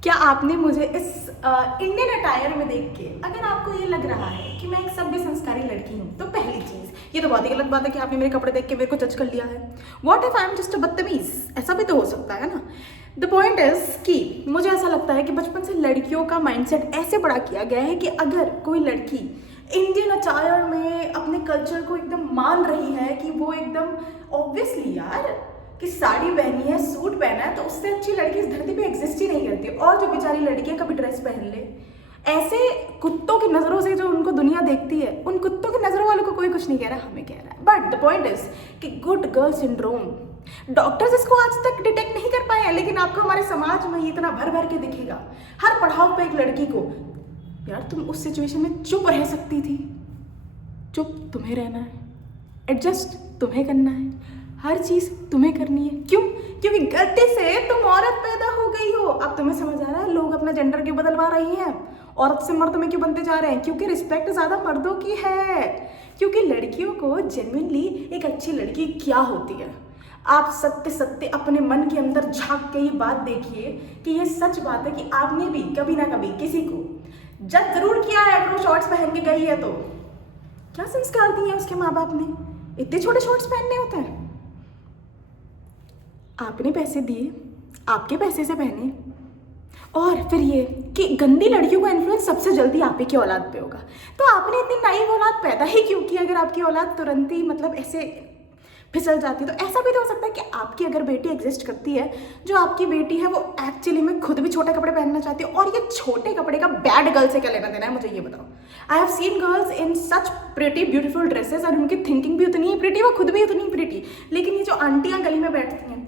क्या आपने मुझे इस इंडियन अटायर में देख के अगर आपको ये लग रहा है कि मैं एक सभ्य संस्कारी लड़की हूँ, तो पहली चीज़ ये तो बहुत ही गलत बात है कि आपने मेरे कपड़े देख के मेरे को जज कर लिया है। What if I am just a बदतमीज, ऐसा भी तो हो सकता है ना। द पॉइंट इज कि मुझे ऐसा लगता है कि बचपन से लड़कियों का माइंडसेट ऐसे बड़ा किया गया है कि अगर कोई लड़की इंडियन अटायर में अपने कल्चर को एकदम मान रही है कि वो एकदम ऑब्वियसली यार कि साड़ी पहनी है, सूट पहना है, तो उससे अच्छी लड़की इस धरती पे एग्जिस्ट ही नहीं करती। और जो बेचारी लड़कियां कभी ड्रेस पहन ले, ऐसे कुत्तों की नज़रों से जो उनको दुनिया देखती है, उन कुत्तों की नज़रों वालों को कोई कुछ नहीं कह रहा, हमें कह रहा है। बट द पॉइंट इज कि गुड गर्ल सिंड्रोम डॉक्टर्स इसको आज तक डिटेक्ट नहीं कर पाए हैं, लेकिन आपको हमारे समाज में ये इतना भर भर के दिखेगा हर पड़ाव पे एक लड़की को। यार तुम उस सिचुएशन में चुप रह सकती थी, चुप तुम्हें रहना है, एडजस्ट तुम्हें करना है, हर चीज़ तुम्हें करनी है। क्यों? क्योंकि गलती से तुम औरत पैदा हो गई हो। अब तुम्हें समझ आ रहा है लोग अपना जेंडर क्यों बदलवा रही हैं, औरत से मर्द में क्यों बनते जा रहे हैं? क्योंकि रिस्पेक्ट ज़्यादा मर्दों की है, क्योंकि लड़कियों को जेन्युइनली एक अच्छी लड़की क्या होती है। आप सत्य सत्य अपने मन के अंदर झांक के ये बात देखिए कि ये सच बात है कि आपने भी कभी ना कभी किसी को जज जरूर किया है अगर वो शॉर्ट्स पहन के गई है तो। क्या संस्कार दिए हैं उसके माँ बाप ने? इतने छोटे शॉर्ट्स पहनने होते हैं? आपने पैसे दिए, आपके पैसे से पहने। और फिर ये कि गंदी लड़कियों का इन्फ्लुएंस सबसे जल्दी आप ही की औलाद पे होगा। तो आपने इतनी नाइव औलाद पैदा ही क्यों की अगर आपकी औलाद तुरंत ही मतलब ऐसे फिसल जाती है? तो ऐसा भी तो हो सकता है कि आपकी अगर बेटी एग्जिस्ट करती है, जो आपकी बेटी है वो एक्चुअली में खुद भी छोटे कपड़े पहनना चाहती है, और ये छोटे कपड़े का बैड गर्ल से क्या लेना देना है, मुझे ये बताओ। I have seen girls in such pretty beautiful dresses, और उनकी थिंकिंग भी उतनी ही प्रिटी, वो खुद भी उतनी प्रिटी, लेकिन ये जो आंटियाँ गली में बैठती हैं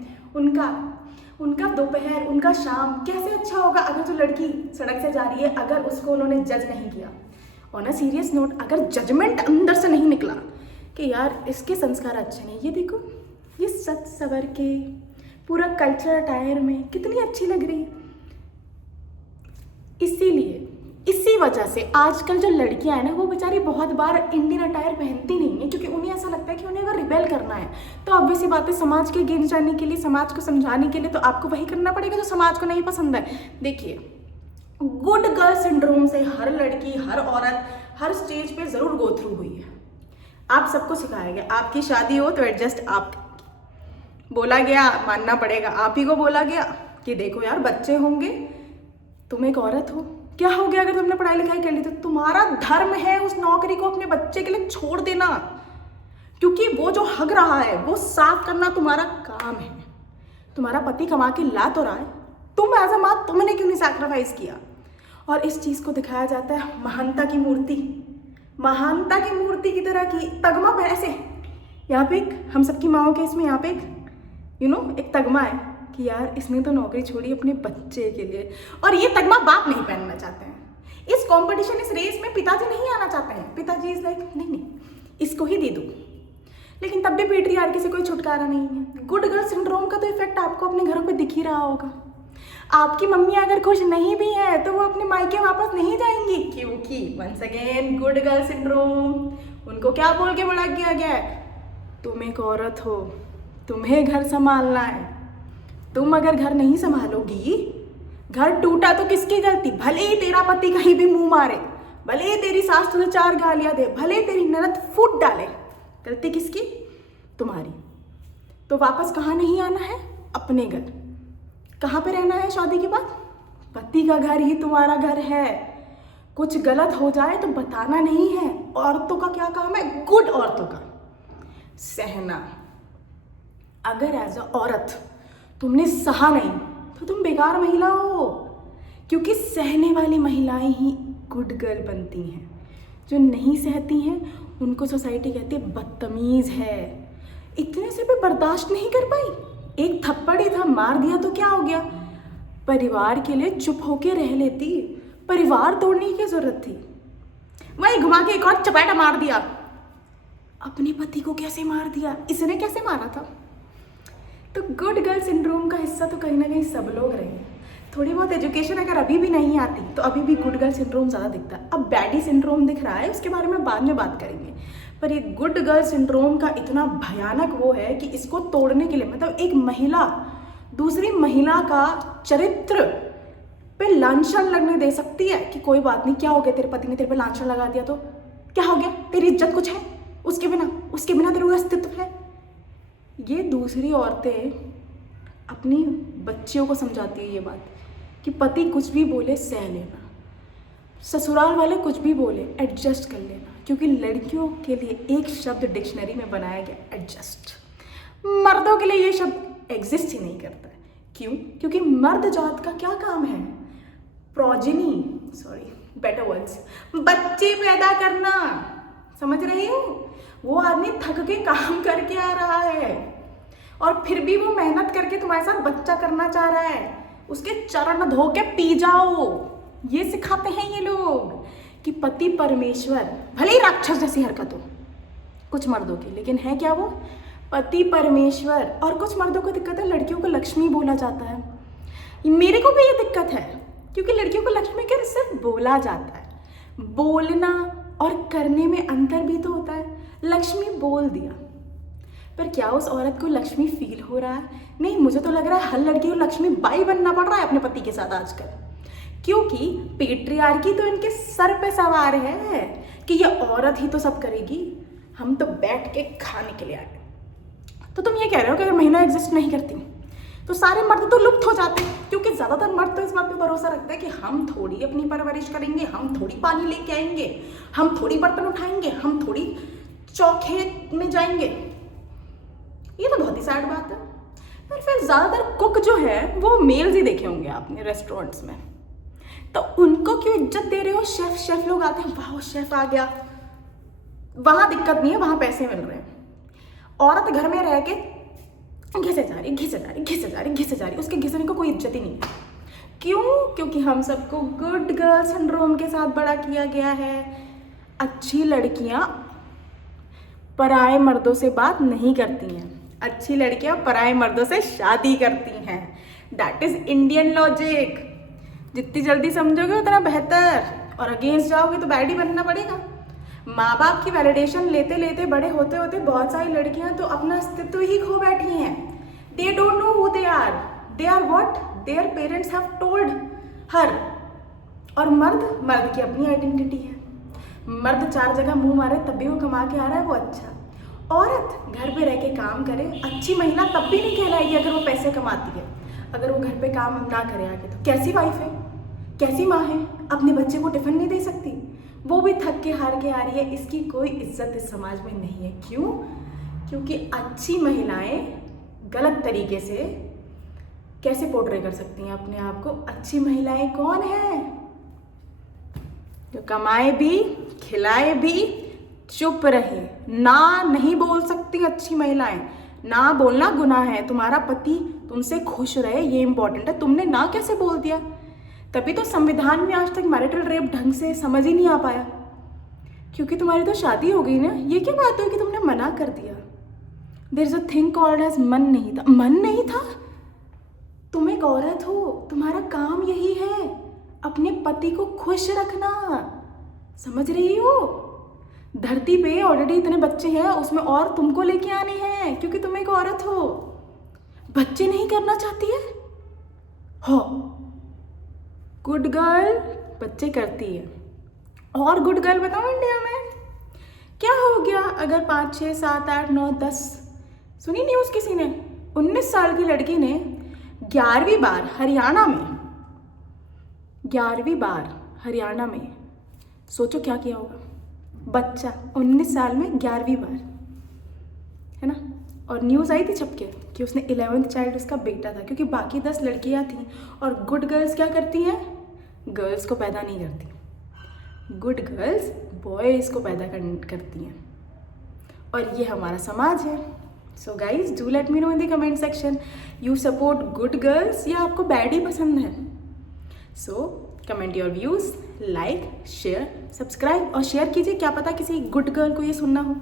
उनका दोपहर, उनका शाम कैसे अच्छा होगा अगर जो लड़की सड़क से जा रही है, अगर उसको उन्होंने जज नहीं किया। ऑन अ सीरियस नोट, अगर जजमेंट अंदर से नहीं निकला कि यार इसके संस्कार अच्छे नहीं, ये देखो ये सच सवर के पूरा कल्चर अटायर में कितनी अच्छी लग रही है। इसीलिए इसी वजह से आजकल जो लड़कियां हैं ना, वो बेचारी बहुत बार इंडियन अटायर पहनती नहीं है, क्योंकि उन्हें ऐसा लगता है कि उन्हें अगर रिबेल करना है तो ऑब्वियस सी बात है, समाज के अगेंस्ट जाने के लिए, समाज को समझाने के लिए तो आपको वही करना पड़ेगा जो समाज को नहीं पसंद है। देखिए, गुड गर्ल सिंड्रोम से हर लड़की, हर औरत हर स्टेज पे जरूर गो थ्रू हुई है। आप सबको सिखाया गया, आपकी शादी हो तो एडजस्ट आप बोला गया, मानना पड़ेगा। आप ही को बोला गया कि देखो यार बच्चे होंगे, तुम एक औरत हो, क्या हो गया अगर तुमने पढ़ाई लिखाई कर ली तो तुम्हारा धर्म है उस नौकरी को अपने बच्चे के लिए छोड़ देना, क्योंकि वो जो हग रहा है वो साफ करना तुम्हारा काम है। तुम्हारा पति कमा के ला तो रहा है, तुम एज अ माँ तुमने क्यों नहीं सैक्रिफाइस किया? और इस चीज़ को दिखाया जाता है महानता की मूर्ति, महानता की मूर्ति की तरह की तगमा पे। ऐसे यहाँ पे एक हम सबकी माओ के इसमें यहाँ पे एक एक तगमा है कि यार इसने तो नौकरी छोड़ी अपने बच्चे के लिए, और ये तगमा बाप नहीं पहनना चाहते हैं। इस कंपटीशन, इस रेस में पिताजी नहीं आना चाहते हैं। पिताजी इज लाइक नहीं इसको ही दे दो, लेकिन तब भी पेट्रियार्की से कोई छुटकारा नहीं है। गुड गर्ल सिंड्रोम का तो इफेक्ट आपको अपने घरों पे दिख ही रहा होगा। आपकी मम्मी अगर खुश नहीं भी है तो वो अपने मायके वापस नहीं जाएंगी, क्योंकि once again good girl syndrome, उनको क्या बोल के बड़ा किया गया है, तुम एक औरत हो, तुम्हें घर संभालना है, तुम अगर घर नहीं संभालोगी, घर टूटा तो किसकी गलती? भले ही तेरा पति कहीं भी मुंह मारे, भले ही तेरी सास तुझे 4 गालियां दे, भले ही तेरी ननद फूट डाले, गलती किसकी? तुम्हारी। तो वापस कहाँ नहीं आना है? अपने घर। कहाँ पे रहना है शादी के बाद? पति का घर ही तुम्हारा घर है। कुछ गलत हो जाए तो बताना नहीं है। औरतों का क्या काम है? गुड औरतों का सहना। अगर एज अ औरत तुमने सहा नहीं तो तुम बेकार महिला हो, क्योंकि सहने वाली महिलाएं ही गुड गर्ल बनती हैं। जो नहीं सहती हैं उनको सोसाइटी कहती है बदतमीज है। इतने से भी बर्दाश्त नहीं कर पाई, एक थप्पड़ ही था, मार दिया तो क्या हो गया? परिवार के लिए चुप होके रह लेती, परिवार तोड़ने की क्या जरूरत थी? वही घुमा के एक और चपेटा मार दिया। अपने पति को कैसे मार दिया? इसने कैसे मारा था? तो गुड गर्ल सिंड्रोम का हिस्सा तो कहीं ना कहीं सब लोग रहे हैं। थोड़ी बहुत एजुकेशन अगर अभी भी नहीं आती तो अभी भी गुड गर्ल सिंड्रोम ज़्यादा दिखता है। अब बैडी सिंड्रोम दिख रहा है, उसके बारे में बाद में बात करेंगे। पर ये गुड गर्ल सिंड्रोम का इतना भयानक वो है कि इसको तोड़ने के लिए, मतलब एक महिला दूसरी महिला का चरित्र पे लांछन लगने दे सकती है कि कोई बात नहीं, क्या हो गया, तेरे पति ने तेरे पे लांछन लगा दिया तो क्या हो गया, तेरी इज्जत कुछ है उसके बिना तेरा कोई अस्तित्व है। ये दूसरी औरतें अपनी बच्चियों को समझाती है ये बात कि पति कुछ भी बोले सह लेना, ससुराल वाले कुछ भी बोले एडजस्ट कर लेना, क्योंकि लड़कियों के लिए एक शब्द डिक्शनरी में बनाया गया एडजस्ट। मर्दों के लिए ये शब्द एग्जिस्ट ही नहीं करता है। क्यों? क्योंकि मर्द जात का क्या काम है? बेटर वर्ड्स, बच्चे पैदा करना। समझ रही हो? वो आदमी थक के काम करके आ रहा है और फिर भी वो मेहनत करके तुम्हारे साथ बच्चा करना चाह रहा है। उसके चरण धो के पी जाओ। ये सिखाते हैं ये लोग कि पति परमेश्वर, भले ही राक्षस जैसी हरकत हो कुछ मर्दों की, लेकिन है क्या वो? पति परमेश्वर। और कुछ मर्दों को दिक्कत है, लड़कियों को लक्ष्मी बोला जाता है। मेरे को भी ये दिक्कत है, क्योंकि लड़कियों को लक्ष्मी के सिर्फ बोला जाता है। बोलना और करने में अंतर भी तो होता है। लक्ष्मी बोल दिया, पर क्या उस औरत को लक्ष्मी फील हो रहा है? नहीं, मुझे तो लग रहा है हर लड़की को लक्ष्मी बाई बनना पड़ रहा है अपने पति के साथ आजकल, क्योंकि पेट्रियार्की तो इनके सर पे सवार है कि ये औरत ही तो सब करेगी, हम तो बैठ के खाने के लिए आए। तो तुम ये कह रहे हो कि अगर महिला एग्जिस्ट नहीं करती तो सारे मर्द तो लुप्त हो जाते, क्योंकि ज़्यादातर मर्द तो इस बात पे भरोसा रखते हैं कि हम थोड़ी अपनी परवरिश करेंगे, हम थोड़ी पानी लेके आएंगे, हम थोड़ी बर्तन उठाएंगे, हम थोड़ी चौखे में जाएंगे। ये तो बहुत ही सैड बात है। पर फिर ज़्यादातर कुक जो है वो मेल्स ही देखे होंगे आपने रेस्टोरेंट्स में, तो उनको क्यों इज्जत दे रहे हो? शेफ लोग आते हैं, वाह शेफ आ गया, वहाँ दिक्कत नहीं है, वहाँ पैसे मिल रहे हैं। औरत घर में रह के घिसे जा रही, उसके घिसने को कोई इज्जत ही नहीं है। क्यों? क्योंकि हम सबको गुड गर्ल सिंड्रोम के साथ बड़ा किया गया है। अच्छी लड़कियां पराए मर्दों से बात नहीं करती हैं, अच्छी लड़कियां पराए मर्दों से शादी करती हैं। That is Indian logic. जितनी जल्दी समझोगे उतना बेहतर, और अगेंस्ट जाओगे तो बैड ही बनना पड़ेगा। माँ बाप की वैलिडेशन लेते लेते बड़े होते होते बहुत सारी लड़कियां तो अपना अस्तित्व ही खो बैठी हैं। They don't know who they are what their parents have told her. और मर्द की अपनी आइडेंटिटी है। मर्द 4 जगह मुंह मारे तब भी वो कमा के आ रहा है, वो अच्छा। औरत घर पे रह के काम करे, अच्छी महिला तब भी नहीं कहलाएगी अगर वो पैसे कमाती है। अगर वो घर पे काम ना करे आगे तो कैसी वाइफ है, कैसी माँ है? अपने बच्चे को टिफिन नहीं दे सकती, वो भी थक के हार के आ रही है। इसकी कोई इज्जत इस समाज में नहीं है। क्यों? क्योंकि अच्छी महिलाएं गलत तरीके से कैसे पोर्ट्रे कर सकती हैं अपने आप को? अच्छी महिलाएं कौन है? जो कमाए भी, खिलाए भी, चुप रहे, ना नहीं बोल सकती अच्छी महिलाएं। ना बोलना गुनाह है। तुम्हारा पति तुमसे खुश रहे ये इंपॉर्टेंट है। तुमने ना कैसे बोल दिया? तभी तो संविधान में आज तक मैरिटल रेप ढंग से समझ ही नहीं आ पाया, क्योंकि तुम्हारी तो शादी हो गई ना। ये क्या बात हुई कि तुमने मना कर दिया? There is a thing called as मन नहीं था। मन नहीं था? तुम एक औरत हो, तुम्हारा काम यही है अपने पति को खुश रखना। समझ रही हो? धरती पे ऑलरेडी इतने बच्चे हैं, उसमें और तुमको लेके आने हैं, क्योंकि तुम एक औरत हो। बच्चे नहीं करना चाहती है हो, गुड गर्ल बच्चे करती है। और गुड गर्ल बताओ इंडिया में क्या हो गया अगर 5, 6, 7, 8, 9, 10 सुनी न्यूज़ किसी ने? 19 साल की लड़की ने 11वीं बार हरियाणा में सोचो क्या किया होगा? बच्चा 19 साल में 11वीं बार, है ना? और न्यूज़ आई थी छपके कि उसने 11th चाइल्ड उसका बेटा था, क्योंकि बाकी 10 लड़कियां थीं। और गुड गर्ल्स क्या करती हैं? गर्ल्स को पैदा नहीं करती। गुड गर्ल्स बॉयज़ को पैदा करती हैं। और ये हमारा समाज है। So guys do let me know in the comment section, you support good girls या आपको बैड ही पसंद है? So comment your views, like, share, subscribe और शेयर कीजिए। क्या पता किसी गुड गर्ल को ये सुनना हो।